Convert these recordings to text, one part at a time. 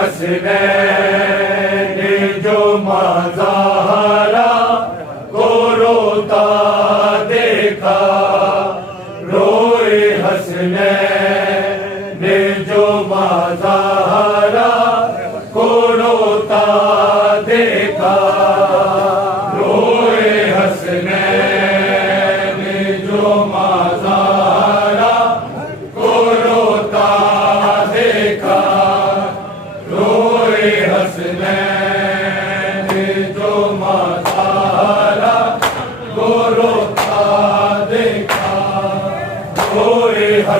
हसनैन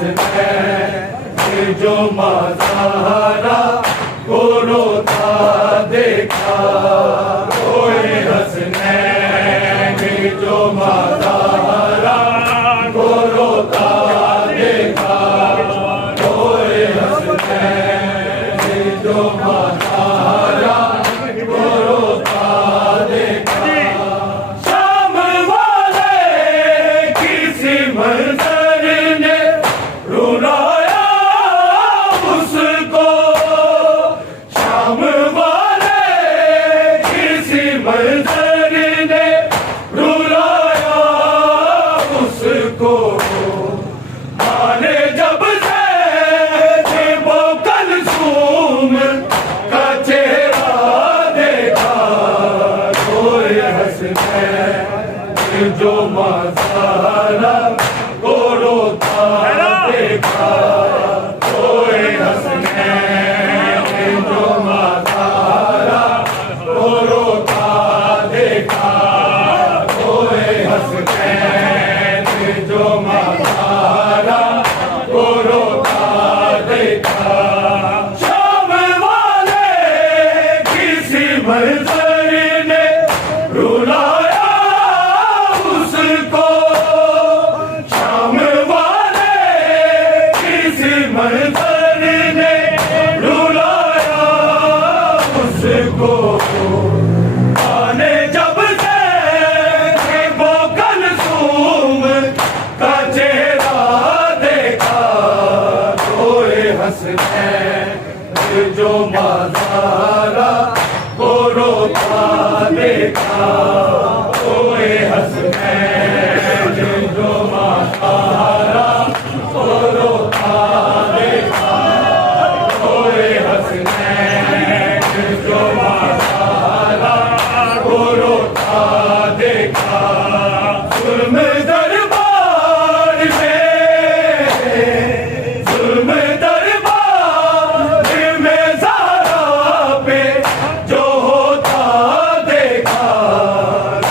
हसनैन जो माज़ारा को रोता देखा, रोए हसनैन जो माज़ारा को रोता देखा, रोए हसनैन जो माज़ारा को रोता देखा। शाम वाले किसी मंजर ने रुलाया उसको, शाम वाले किसी मंजर ने रुलाया उसको। माने जब से वो कलसूम का चेहरा देखा, रोए हसनैन जो माज़ारा को रोता देखा, रोए हसनैन जो माज़ारा को रोता देखा, रोए हसनैन जो माज़ारा को रोता देखा। शाम वाले किसी मंजर ने रुलाया उसको, शाम वाले किसी मंजर ने रुलाया उसको। आने जब से वो कलसूम का चेहरा देखा, रोए हसनैन जो माज़ारा को रोता देखा, रोए हसनैन जो माज़ारा को रोता देखा, रोए हसनैन जो माज़ारा को रोता देखा। जुल्म दरबार में, जुल्म दरबार में ज़हरा पे जो होता देखा,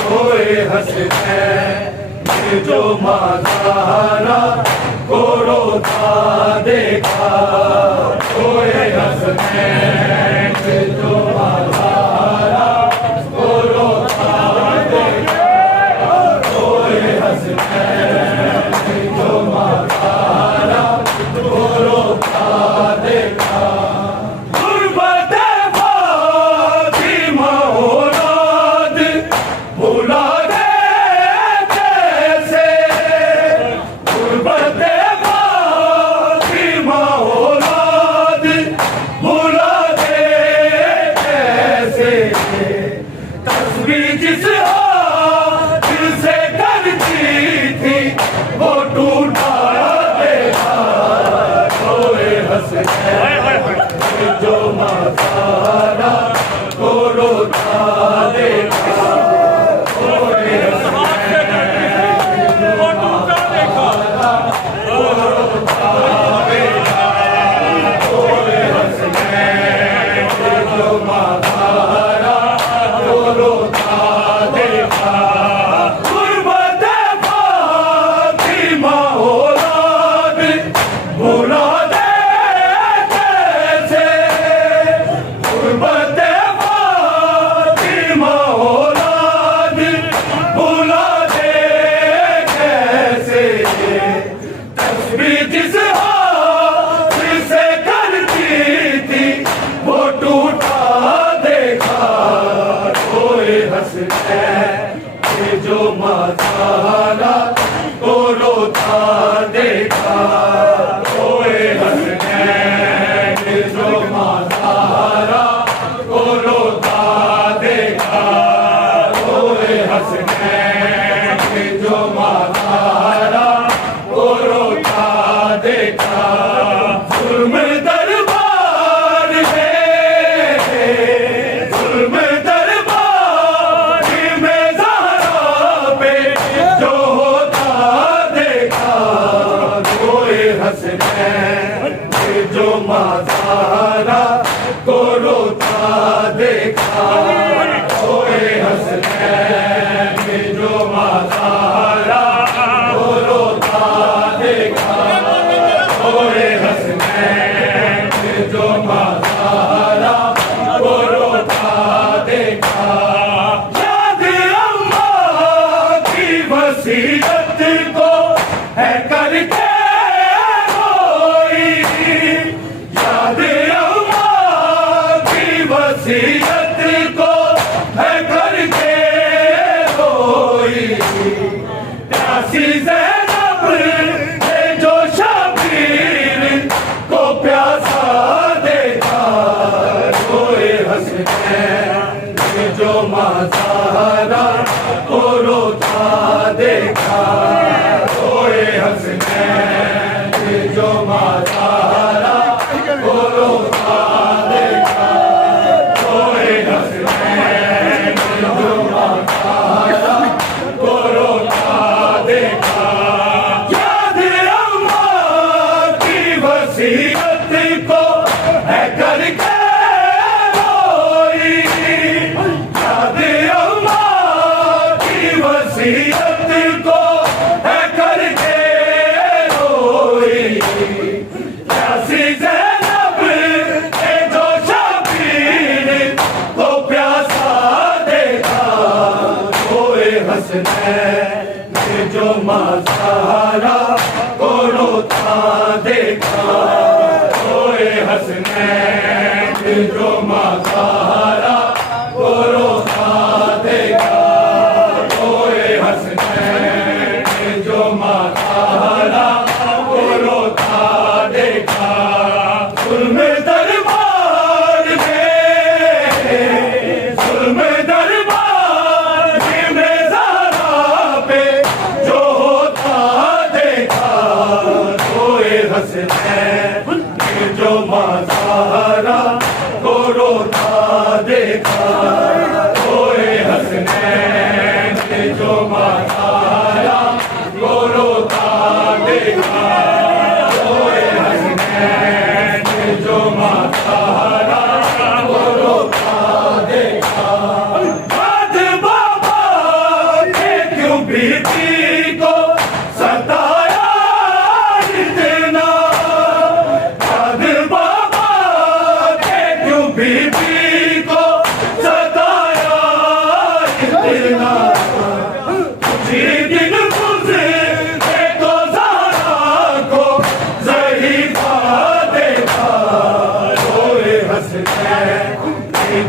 रोए हसनैन जो माज़ारा को रोता देखा, रोए हसनैन जो माज़ारा को रोता देखा, रोए हसनैन जो माज़ारा को रोता देखा। गुरबत फातिमा औलाद भुला दे कैसे, गुरबत फातिमा औलाद भुला दे कैसे। तस्बीह जिस हाथ से करती थी वो टूटा देखा, रोए हसनैन जो माज़ारा को रोता देखा, रोए हसनैन जो माज़ारा को रोता देखा, रोए हसनैन जो माज़ारा को रोता देखा। गुरबत फातिमा औलाद भुला दे कैसे, गुरबत फातिमा औलाद भुला दे कैसे। तस्बीह जिस हाथ से करती थी वो टूटा देखा, रोए हसनैन जो माज़ारा को रोता देखा, रोए हसनैन जो माज़ारा को रोता देखा, रोए हसनैन जो माज़ारा को रोता देखा। जुल्म दरबार में, जुल्म दरबार में ज़हरा पे जो होता देखा, रोए माज़ारा को रोता देखा, रोए हसनैन जो माज़ारा को रोता देखा, रोए हसनैन जो माज़ारा को रोता देखा। जुल्म दरबार में ज़ारा पे जो होता देखा, रोए हसनैन जो माज़ारा को रोता देखा, रोए हसनैन जो माज़ारा को रोता देखा, रोए हसनैन जो माज़ारा को रोता देखा। बाद बाबा ने क्यों बीती को सताया इतना, बाद बाबा ने क्यों बीती को सताया इतना। जी दिन गुज़रे तो ज़ारा को ज़हीफ़ा देखा, रोए हसनैन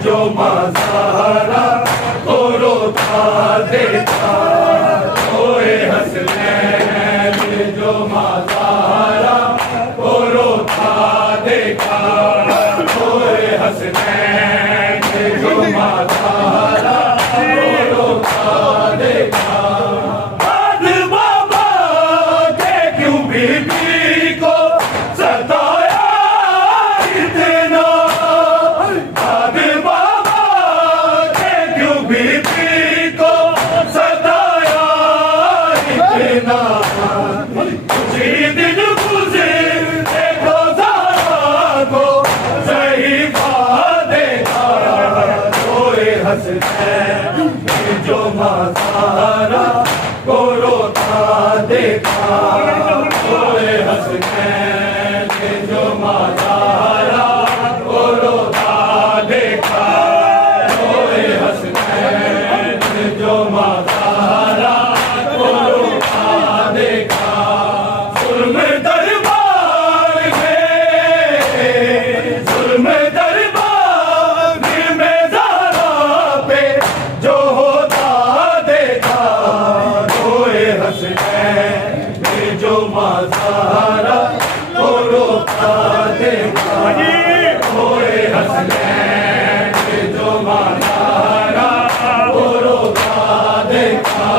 जो माज़ारा को रोता देखा, रोए हसनैन जो माज़ारा को रोता देखा, रोए हसनैन जो माज़ारा को रोता देखा। बाद बाबा के क्यों बीबी को सताया इतना, बाद बाबा के क्यों बीबी को सताया इतना। जी दिन गुज़रे तो ज़ारा को ज़हीफ़ा देखा, रोए हसनैन जो माज़ारा को रोता देखा, रोए हसनैन जो माज़ारा को रोता देखा, रोए हसनैन जो माज़ारा को रोता देखा। जुल्म दरबार में ज़ारा पे जो होता देखा, रोए हसनैन जो माज़ारा को रोता देखा, रोए हसनैन जो माज़ारा को रोता देखा,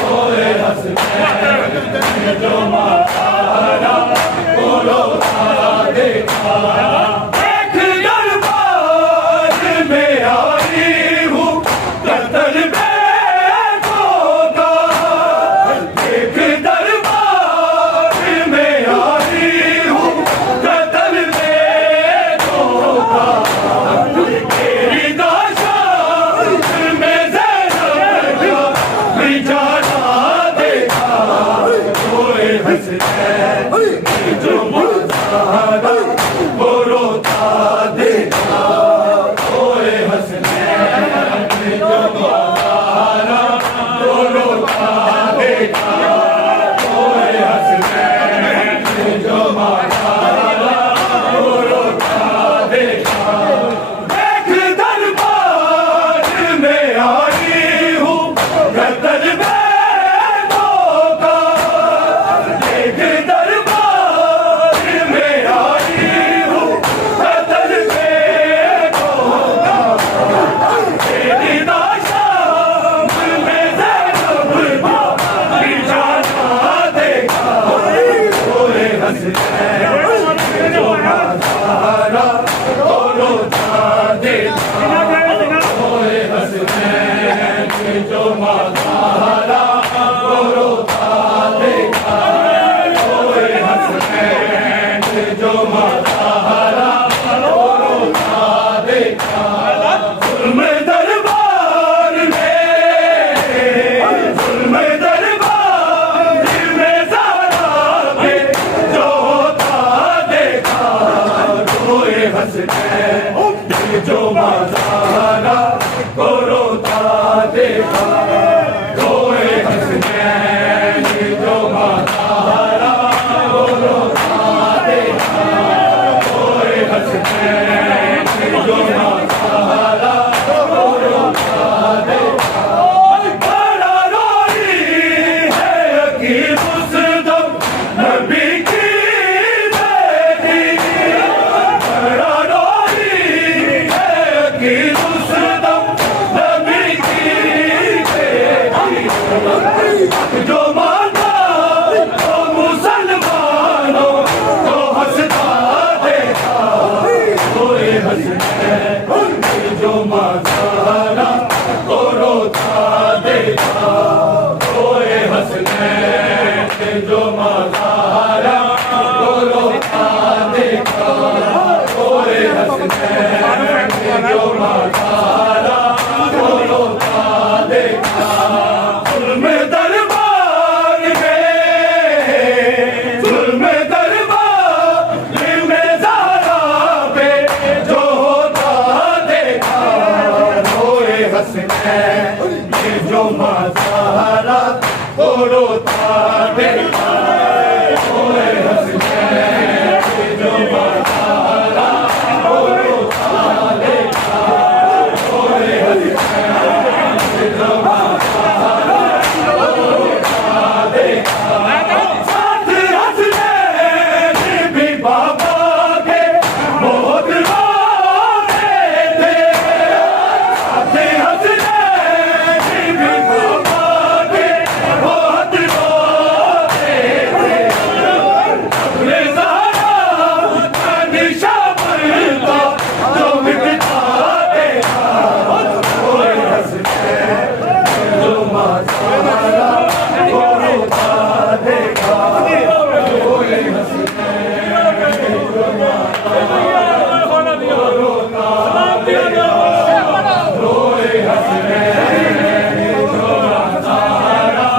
रोए हसनैन जो माज़ारा को रोता देखा। देख दरबार में आई हूँ कत्ल बेटों का, देख दरबार में आई हूँ कत्ल बेटों का। तेरी दाशात में ज़ैनब का बिचारा देखा, रोए हसनैन जो माज़ारा को रोता देखा, रोए हसनैन जो माज़ारा को रोता देखा, रोए हसनैन जो माज़ारा को रोता देखा। देख दरबार में आई हूँ कत्ल बेटों का, देख जो मज़ारा को रोता देखा, रोए हसनैन जो मज़ारा को रोता देखा। जुल्म दरबार में, जुल्म दरबार में ज़ारा पे जो होता देखा, रोए हसनैन जो मज़ारा को रोता देखा, रोए हसनैन जो मज़ारा को रोता देखा, रोए हसनैन जो मज़ारा को रोता देखा। साथ हसनैन भी बाबा के बहुत रोते थे, साथ हसनैन भी बाबा के बहुत रोते थे। अपने ज़हरा का निशा बनता जो मिटता देखा, रोए हसनैन जो मज़ारा को रोता देखा, रोए हसनैन जो मज़ारा को रोता देखा, रोए हसनैन जो मज़ारा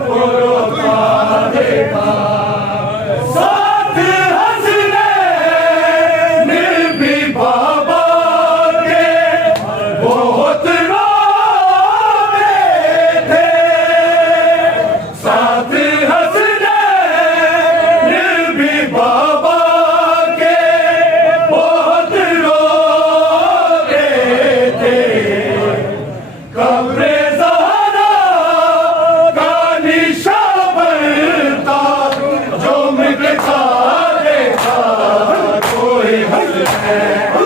को रोता देखा। साथ हसनैन भी बाबा के बहुत रोते थे, साथ हसनैन भी बाबा के बहुत रोते थे। कब्रे ज़हरा का निशा बनता जो मिटता देखा, कोई हसनैन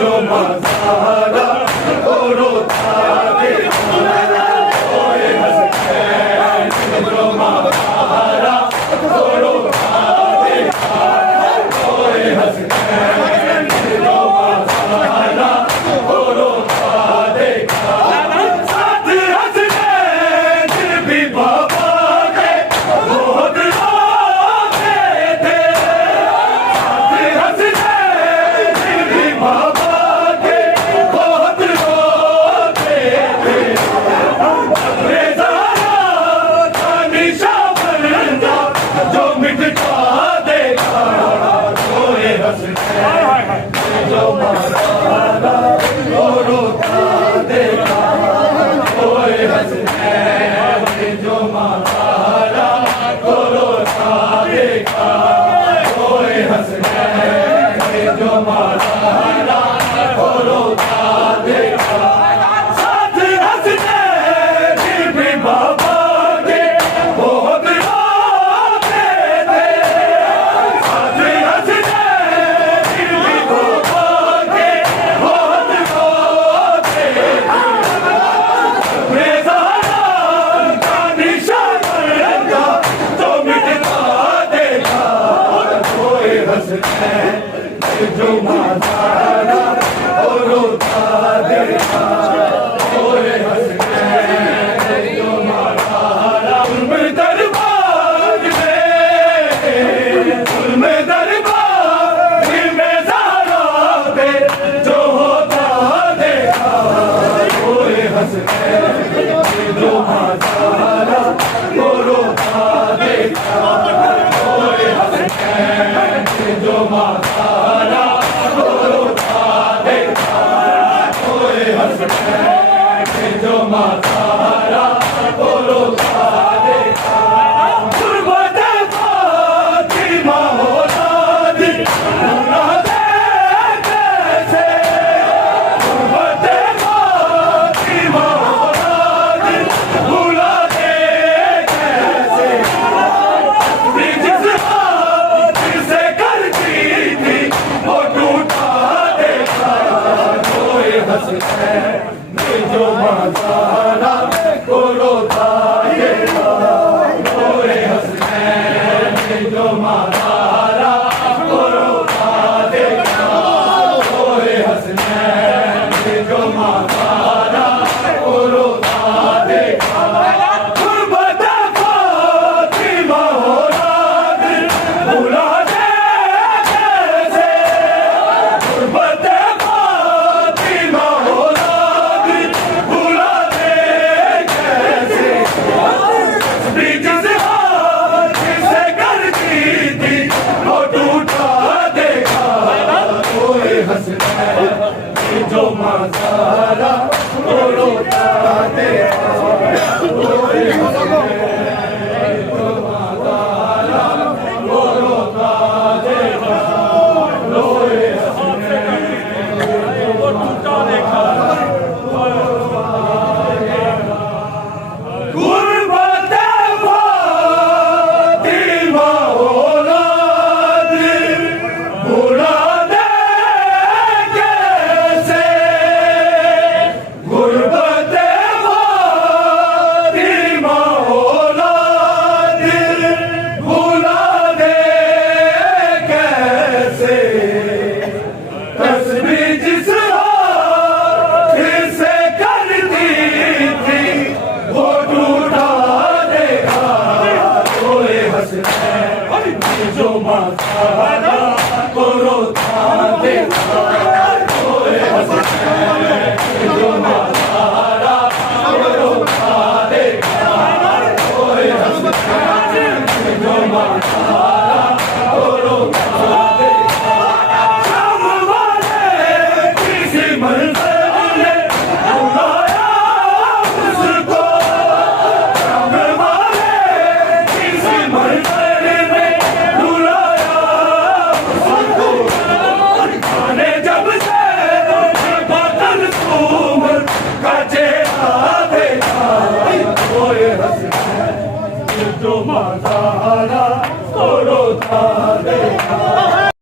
जो मज़ारा को रोता देखा, कोई हसनैन जो मज़ारा को रोता देखा, कोई हसनैन जो मज़ारा को रोता देखा। साथ हसनैन भी बाबा के बहुत रोते थे, साथ हसनैन भी बाबा के बहुत रोते थे। अपने ज़हरा का निशा बनता जो मिटता देखा, रोए हसनैन जो मज़ारा को रोता देखा, रोए हसनैन जो मज़ारा को रोता देखा, रोए हसनैन जो मज़ारा को रोता देखा। साथ हसनैन भी बाबा के बहुत रोते थे, साथ हसनैन भी बाबा के बहुत रोते थे। अपने ज़हरा का निशा बनता जो मिटता देखा, कोई हसनैन जो मज़ारा को रोता देखा, कोई हसनैन जो मज़ारा। जुल्म दरबार में, जुल्म दरबार में ज़हरा पे जो होता देखा, कोई हसनैन जो मज़ारा को रोता देखा, कोई हसनैन जो मज़ारा को रोता देखा, कोई हसनैन जो मज़ारा को रोता देखा। गुरबत फातिमा औलाद भुला दे कैसे, गुरबत फातिमा औलाद भुला दे कैसे। जिस हाथ से करती थी वो टूटा देखा, कोई हसनैन जो माता को रोता देखा कोई हंसैन जो माता को रोता देखा कोई हंसैन जो माता को रोता देखा शाम वाले किसी मंज़िल ने बुलाया उसको शाम वाले किसी मंज़िल ने बुलाया उसको आने जब से बादल तुम का चेहरा देखा कोई हंसैन जो माता